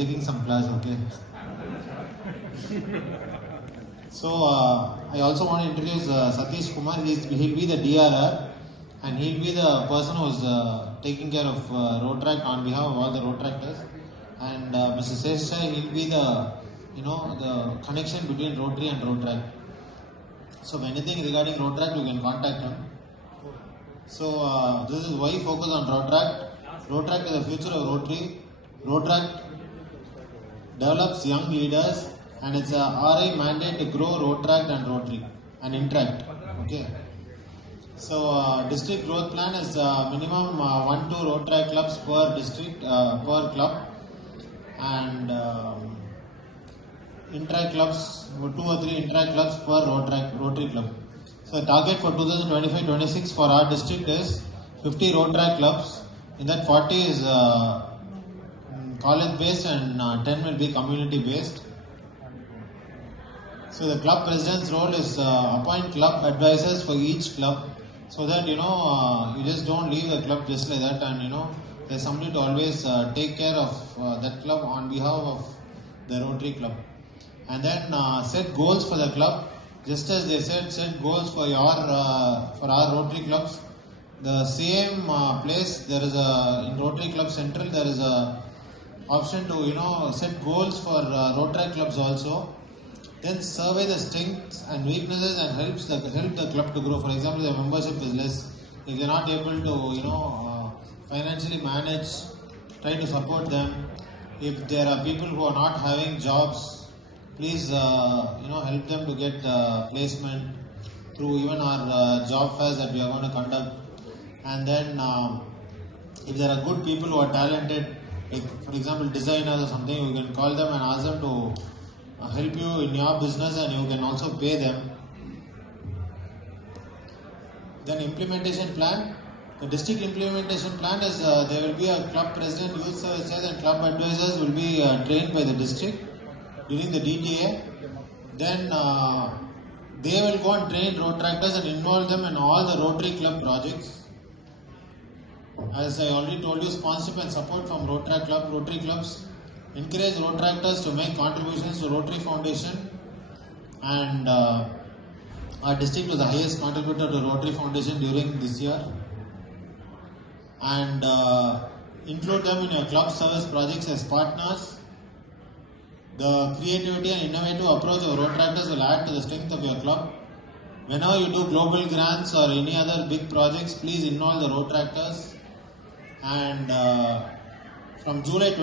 taking some class, okay? So I also want to introduce Satish Kumar. He'll be the DRR, and he'll be the person who's taking care of road track on behalf of all the road tractors. And Mr. Seshasai, he'll be the the connection between Rotary and road track. So anything regarding road track, you can contact him. So this is why focus on road track. Road track is the future of Rotary. Road track develops young leaders, and it's a RI mandate to grow road track and Rotary and interact. Okay. So district growth plan is minimum 1-2 road track clubs per district per club, and interact clubs 2 or 3 interact clubs per Rotary club. So the target for 2025-26 for our district is 50 road track clubs. In that 40 is college based and 10 will be community based. So the club president's role is appoint club advisors for each club, so that you just don't leave the club just like that, and there's somebody to always take care of that club on behalf of the Rotary club. And then set goals for the club, just as they set goals for our Rotary clubs. The same place, there is in Rotary Club Central, there is a option to set goals for road track clubs also. Then survey the strengths and weaknesses and help the club to grow. For example, the membership is less. If they are not able to financially manage, try to support them. If there are people who are not having jobs, please help them to get placement through even our job fairs that we are going to conduct. And then if there are good people who are talented, like for example designers or something, you can call them and ask them to help you in your business, and you can also pay them. Then implementation plan. The district implementation plan is there will be a club president, youth services and club advisors will be trained by the district during the DTA. Then they will go and train road tractors and involve them in all the Rotary club projects. As I already told you, sponsorship and support from Rotary clubs. Encourage road tractors to make contributions to Rotary Foundation, and our district was the highest contributor to Rotary Foundation during this year. And include them in your club service projects as partners. The creativity and innovative approach of road tractors will add to the strength of your club. Whenever you do global grants or any other big projects, please involve the road tractors. And from July of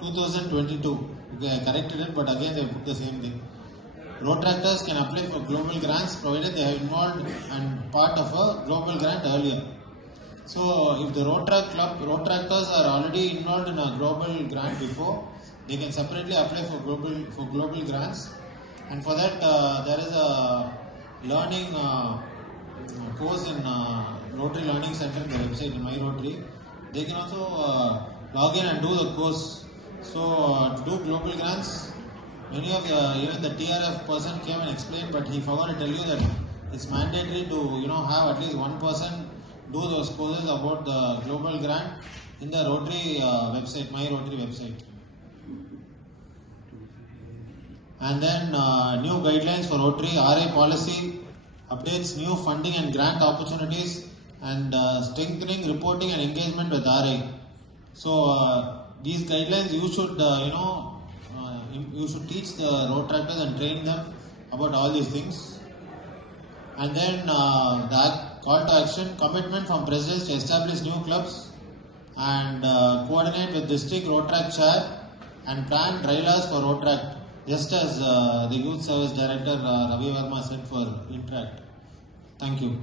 2022, okay, I corrected it, but again they put the same thing. Road tractors can apply for global grants provided they have involved and part of a global grant earlier. So if the road tractors are already involved in a global grant before, they can separately apply for global grants. And for that there is a learning course in Rotary Learning Center, the website in My Rotary. They can also log in and do the course. So to do global grants, many of even the TRF person came and explained, but he forgot to tell you that it's mandatory to have at least one person do those courses about the global grant in the Rotary website, My Rotary website. And then new guidelines for Rotary, RA policy updates new funding and grant opportunities, and strengthening reporting and engagement with RA. So these guidelines you should you should teach the road tractors and train them about all these things. And then the call to action, commitment from presidents to establish new clubs and coordinate with district road track chair and plan trailers for road track, just as the youth service director Ravi Verma said for Interact. Thank you.